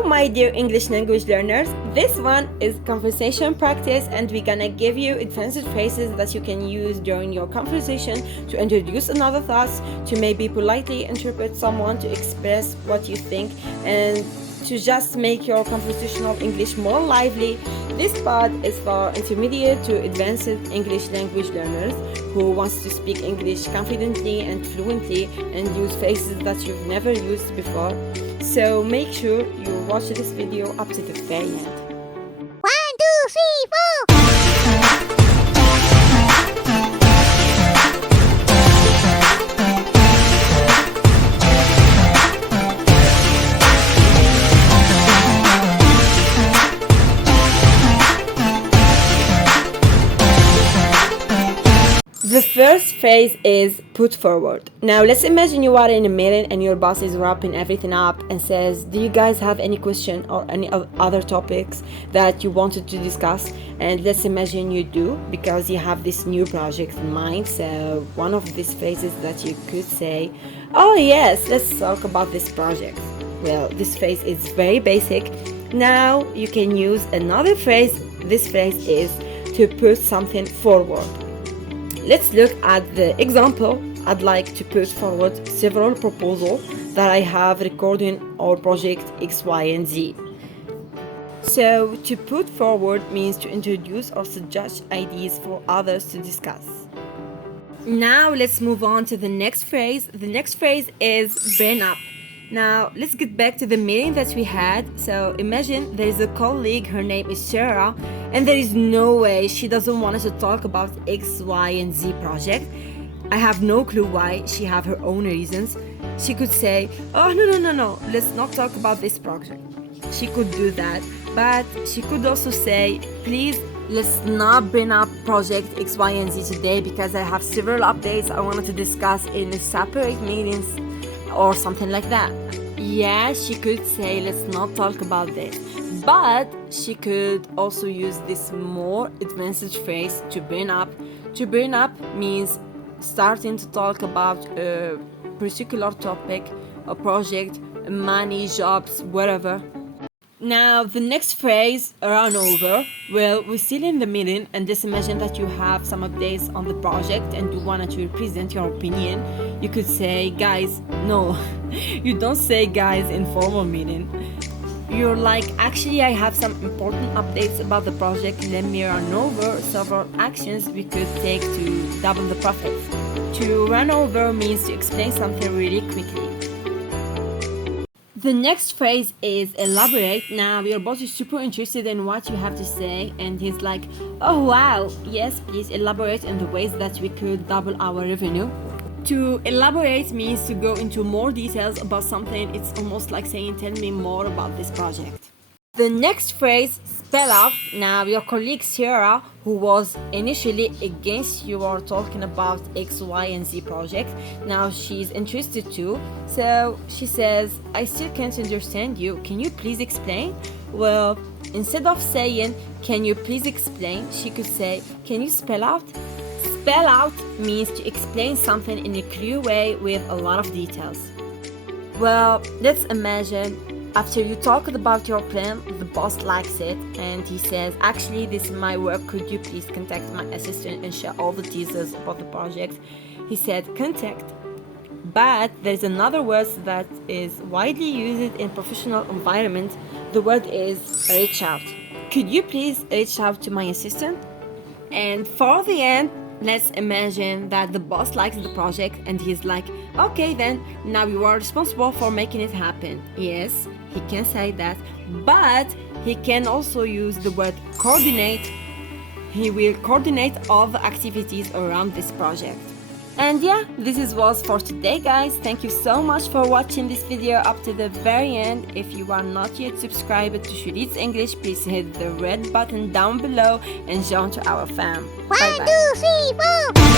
So my dear English language learners, this one is conversation practice, and we're gonna give you advanced phrases that you can use during your conversation to introduce another thoughts, to maybe politely interpret someone, to express what you think, and to just make your conversational English more lively. This part is for intermediate to advanced English language learners who wants to speak English confidently and fluently and use phrases that you've never used before. So make sure you watch this video up to the very end. 1, 2, 3, 4. The first phrase is put forward. Now let's imagine you are in a meeting and your boss is wrapping everything up and says, do you guys have any question or any other topics that you wanted to discuss? And let's imagine you do, because you have this new project in mind. So one of these phrases that you could say, oh yes, let's talk about this project. Well, this phrase is very basic. Now you can use another phrase. This phrase is to put something forward. Let's look at the example. I'd like to put forward several proposals that I have regarding our project X, Y, and Z. So to put forward means to introduce or suggest ideas for others to discuss. Now let's move on to the next phrase. The next phrase is bring up. Now let's get back to the meeting that we had. So imagine there is a colleague, her name is Sarah, and there is no way she doesn't want us to talk about X, Y, and Z project. I have no clue why. She have her own reasons. She could say, oh no, let's not talk about this project. She could do that, but she could also say, please, let's not bring up project X, Y, and Z today because I have several updates I wanted to discuss in separate meetings, or something like that. Yeah, she could say let's not talk about this, but she could also use this more advanced phrase to bring up. To bring up means starting to talk about a particular topic, a project, money, jobs, whatever. Now the next phrase, run over. Well, we're still in the meeting, and just imagine that you have some updates on the project and you wanted to present your opinion. You could say, guys, no, you don't say guys in formal meeting. You're like, actually I have some important updates about the project. Let me run over several actions we could take to double the profits. To run over means to explain something really quickly. The next phrase is elaborate. Now your boss is super interested in what you have to say, and he's like, oh wow, yes, please elaborate in the ways that we could double our revenue. To elaborate means to go into more details about something. It's almost like saying, tell me more about this project. The next phrase, spell out. Now your colleague Sarah, who was initially against you or talking about X, Y, and Z project, now she's interested too. So she says, I still can't understand you. Can you please explain? Well, instead of saying, can you please explain, she could say, can you spell out? Spell out means to explain something in a clear way with a lot of details. Well, let's imagine after you talked about your plan, the boss likes it and he says, actually this is my work, could you please contact my assistant and share all the details about the project? He said contact. But there's another word that is widely used in professional environment. The word is reach out. Could you please reach out to my assistant? And for the end, let's imagine that the boss likes the project and he's like, okay then, now you are responsible for making it happen. Yes, he can say that, but he can also use the word coordinate. He will coordinate all the activities around this project. And yeah, this was for today, guys. Thank you so much for watching this video up to the very end. If you are not yet subscribed to Shulit's English, please hit the red button down below and join to our fam. 1, 2, 3, 4.